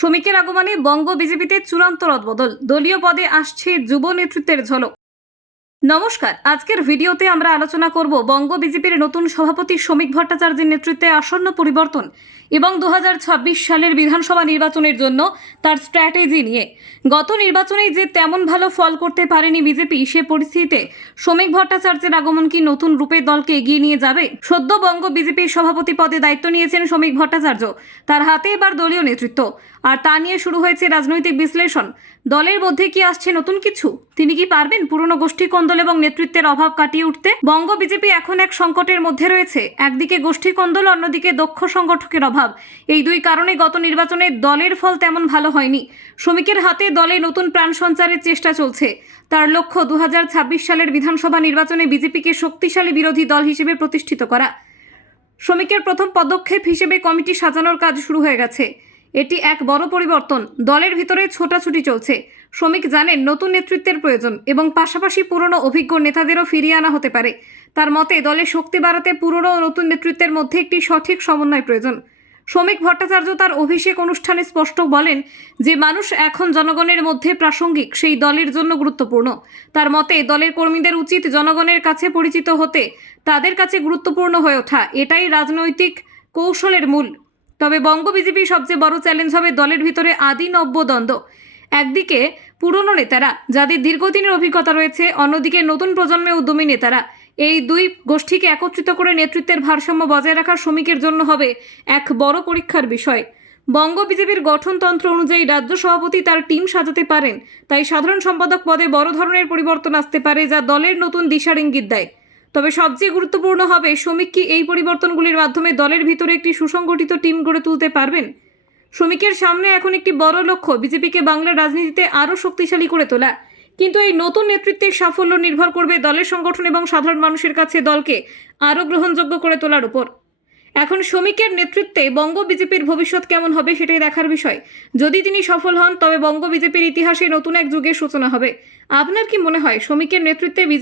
শ্রমিকের আগমনে বঙ্গ বিজেপিতে চূড়ান্ত রদবদল। দলীয় পদে আসছে যুব নেতৃত্বের ঝলক। নমস্কার, আজকের ভিডিওতে আমরা আলোচনা করব বঙ্গ বিজেপির নতুন সভাপতি শ্রমিক ভট্টাচার্যের নেতৃত্বে আসন্ন পরিবর্তন এবং দু হাজার ছাব্বিশ সালের বিধানসভা নির্বাচনের জন্য তার স্ট্র্যাটেজি নিয়ে। গত নির্বাচনে যে তেমন ভালো ফল করতে পারেনি বিজেপি, সে পরিস্থিতিতে শ্রমিক ভট্টাচার্যের আগমন কি নতুন রূপে দলকে এগিয়ে নিয়ে যাবে? সদ্য বঙ্গ বিজেপির সভাপতি পদে দায়িত্ব নিয়েছেন শ্রমিক ভট্টাচার্য। তার হাতে এবার দলীয় নেতৃত্ব। আর তা নিয়ে শুরু হয়েছে রাজনৈতিক বিশ্লেষণ। দলের মধ্যে কি আসছে নতুন কিছু? তিনি কি পারবেন পুরনো গোষ্ঠী কন্দল এবং নেতৃত্বের অভাব কাটিয়ে উঠতে? বঙ্গ বিজেপি এখন এক সংকটের মধ্যে রয়েছে। একদিকে গোষ্ঠী কন্দল, অন্যদিকে দক্ষ সংগঠকের অভাব। এই দুই কারণে গত নির্বাচনে দলের ফল তেমন ভালো হয়নি। শ্রমিকের হাতে দলে নতুন প্রাণ সঞ্চারের চেষ্টা চলছে। তার লক্ষ্য দুহাজার ছাব্বিশ সালের বিধানসভা নির্বাচনে বিজেপিকে শক্তিশালী বিরোধী দল হিসেবে প্রতিষ্ঠিত করা। শ্রমিকের প্রথম পদক্ষেপ হিসেবে কমিটি সাজানোর কাজ শুরু হয়ে গেছে। এটি এক বড় পরিবর্তন। দলের ভিতরে ছোটাছুটি চলছে। শ্রমিক জানেন, নতুন নেতৃত্বের প্রয়োজন এবং পাশাপাশি পুরনো অভিজ্ঞ নেতাদেরও ফিরিয়ে আনা হতে পারে। তার মতে দলের শক্তি বাড়াতে পুরনো নতুন নেতৃত্বের মধ্যে একটি সঠিক সমন্বয় প্রয়োজন। শ্রমিক ভট্টাচার্য তার অভিষেক অনুষ্ঠানে স্পষ্ট বলেন যে মানুষ এখন জনগণের মধ্যে প্রাসঙ্গিক, সেই দলের জন্য গুরুত্বপূর্ণ। তার মতে, দলের কর্মীদের উচিত জনগণের কাছে পরিচিত হতে, তাদের কাছে গুরুত্বপূর্ণ হয়ে ওঠা, এটাই রাজনৈতিক কৌশলের মূল। তবে বঙ্গ বিজেপি সবচেয়ে বড় চ্যালেঞ্জ হবে দলের ভিতরে আদি নব্য দ্বন্দ্ব একদিকে পুরনো নেতারা যাদের দীর্ঘদিনের অভিজ্ঞতা রয়েছে, অন্যদিকে নতুন প্রজন্মে উদ্যমী নেতারা। এই দুই গোষ্ঠীকে একত্রিত করে নেতৃত্বের ভারসাম্য বজায় রাখা শ্রমিকের জন্য হবে এক বড় পরীক্ষার বিষয়। বঙ্গ বিজেপির গঠনতন্ত্র অনুযায়ী রাজ্য সভাপতি তার টিম সাজাতে পারেন, তাই সাধারণ সম্পাদক পদে বড় ধরনের পরিবর্তন আসতে পারে যা দলের নতুন দিশার ইঙ্গিত দেয়। তবে সবচেয়ে গুরুত্বপূর্ণ হবে, শ্রমিক কি এই পরিবর্তনগুলির মাধ্যমে দলের ভিতরে একটি সুসংগঠিত টিম গড়ে তুলতে পারবেন? শ্রমিকের সামনে এখন একটি বড় লক্ষ্য বিজেপিকে বাংলার রাজনীতিতে আরও শক্তিশালী করে তোলা। কিন্তু এই নতুন নেতৃত্বের সাফল্য নির্ভর করবে দলের সংগঠন এবং সাধারণ মানুষের কাছে দলকে আরও গ্রহণযোগ্য করে তোলার উপর। এখন শ্রমিকের নেতৃত্বে বঙ্গ বিজেপির ভবিষ্যৎ কেমন হবে সেটাই দেখার বিষয়। যদি তিনি সফল হন, তবে বঙ্গ বিজেপির ইতিহাসে নতুন এক যুগের সূচনা হবে। আপনার কি মনে হয়, শ্রমিকের নেতৃত্বে